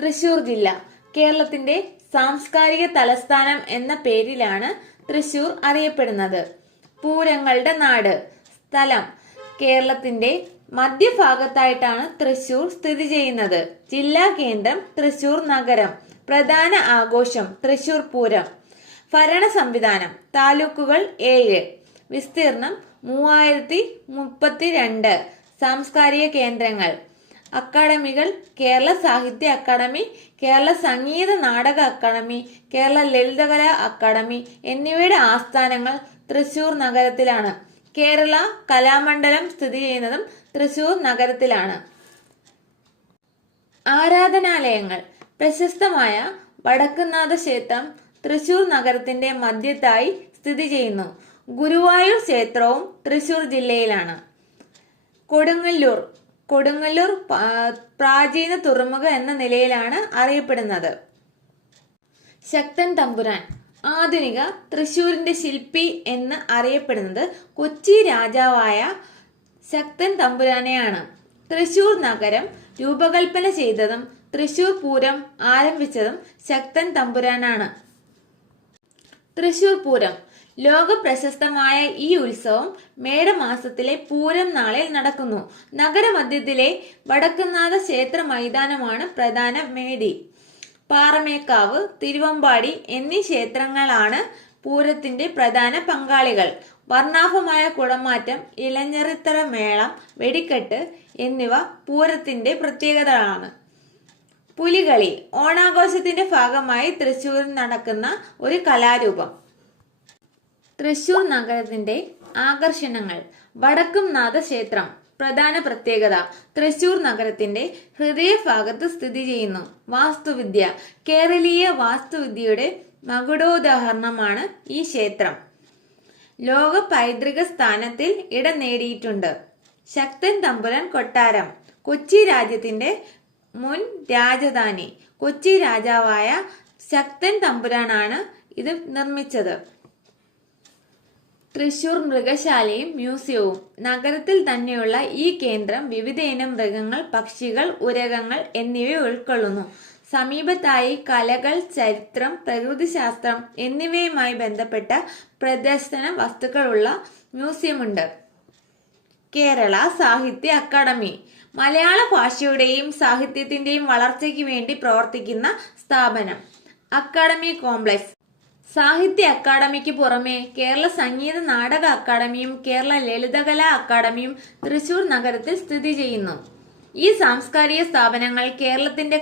തൃശൂർ ജില്ല കേരളത്തിന്റെ സാംസ്കാരിക തലസ്ഥാനം എന്ന പേരിലാണ് തൃശൂർ അറിയപ്പെടുന്നത്. പൂരങ്ങളുടെ നാട്. സ്ഥലം കേരളത്തിന്റെ മധ്യഭാഗത്തായിട്ടാണ് തൃശൂർ സ്ഥിതി ചെയ്യുന്നത്. ജില്ലാ കേന്ദ്രം തൃശൂർ നഗരം. പ്രധാന ആഘോഷം തൃശൂർ പൂരം. ഭരണ സംവിധാനം താലൂക്കുകൾ 7. വിസ്തീർണം 3032. സാംസ്കാരിക കേന്ദ്രങ്ങൾ അക്കാദമികൾ കേരള സാഹിത്യ academy, Kerala Sangeetha Nataka academy, Kerala Lalithakala academy എന്നിവയുടെ ആസ്ഥാനങ്ങൾ തൃശൂർ നഗരത്തിലാണ്. കേരള കലാമണ്ഡലം സ്ഥിതി ചെയ്യുന്നതും തൃശൂർ നഗരത്തിലാണ്. ആരാധനാലയങ്ങൾ. പ്രശസ്തമായ വടക്കുംനാഥ ക്ഷേത്രം തൃശൂർ നഗരത്തിന്റെ മധ്യത്തായി സ്ഥിതി ചെയ്യുന്നു. ഗുരുവായൂർ ക്ഷേത്രവും തൃശൂർ ജില്ലയിലാണ്. കൊടുങ്ങല്ലൂർ പ്രാചീന തുറമുഖം എന്ന നിലയിലാണ് അറിയപ്പെടുന്നത്. ശക്തൻ തമ്പുരാൻ. ആധുനിക തൃശൂരിന്റെ ശില്പി എന്ന് അറിയപ്പെടുന്നത് കൊച്ചി രാജാവായ ശക്തൻ തമ്പുരാനെയാണ്. തൃശൂർ നഗരം രൂപകൽപ്പന ചെയ്തതും തൃശൂർ പൂരം ആരംഭിച്ചതും ശക്തൻ തമ്പുരാനാണ്. തൃശൂർ പൂരം. ലോക പ്രശസ്തമായ ഈ ഉത്സവം മേടമാസത്തിലെ പൂരം നാളിൽ നടക്കുന്നു. നഗരമധ്യത്തിലെ വടക്കുംനാഥ ക്ഷേത്ര മൈതാനമാണ് പ്രധാന വേദി. പാറമേക്കാവ്, തിരുവമ്പാടി എന്നീ ക്ഷേത്രങ്ങളാണ് പൂരത്തിന്റെ പ്രധാന പങ്കാളികൾ. വർണ്ണാഭമായ കുടമാറ്റം, ഇലഞ്ഞിത്തറ മേളം, വെടിക്കെട്ട് എന്നിവ പൂരത്തിന്റെ പ്രത്യേകതകളാണ്. പുലികളി ഓണാഘോഷത്തിന്റെ ഭാഗമായി തൃശൂരിൽ നടക്കുന്ന ഒരു കലാരൂപം. തൃശൂർ നഗരത്തിന്റെ ആകർഷണങ്ങൾ. വടക്കുംനാഥ ക്ഷേത്രം. പ്രധാന പ്രത്യേകത തൃശൂർ നഗരത്തിന്റെ ഹൃദയഭാഗത്ത് സ്ഥിതി ചെയ്യുന്നു. വാസ്തുവിദ്യ. കേരളീയ വാസ്തുവിദ്യയുടെ മകുടോദാഹരണമാണ് ഈ ക്ഷേത്രം. ലോക പൈതൃക സ്ഥാനത്തിൽ ഇടം നേടിയിട്ടുണ്ട്. ശക്തൻ തമ്പുരാൻ കൊട്ടാരം. കൊച്ചി രാജ്യത്തിന്റെ മുൻ രാജധാനി. കൊച്ചി രാജാവായ ശക്തൻ തമ്പുരാനാണ് ഇത് നിർമ്മിച്ചത്. തൃശൂർ മൃഗശാലയും മ്യൂസിയവും. നഗരത്തിൽ തന്നെയുള്ള ഈ കേന്ദ്രം വിവിധയിനം മൃഗങ്ങൾ, പക്ഷികൾ, ഉരഗങ്ങൾ എന്നിവ ഉൾക്കൊള്ളുന്നു. സമീപത്തായി കലകൾ, ചരിത്രം, പ്രകൃതിശാസ്ത്രം എന്നിവയുമായി ബന്ധപ്പെട്ട പ്രദർശന വസ്തുക്കളുള്ള മ്യൂസിയമുണ്ട്. കേരള സാഹിത്യ അക്കാദമി. മലയാള ഭാഷയുടെയും സാഹിത്യത്തിന്റെയും വളർച്ചയ്ക്ക് വേണ്ടി പ്രവർത്തിക്കുന്ന സ്ഥാപനം. Academy complex. സാഹിത്യ അക്കാദമിക്ക് പുറമെ കേരള സംഗീത നാടക അക്കാദമിയും കേരള ലളിതകലാ അക്കാദമിയും തൃശൂർ നഗരത്തിൽ സ്ഥിതി ചെയ്യുന്നു. ഈ സാംസ്കാരിക സ്ഥാപനങ്ങൾ കേരളത്തിന്റെ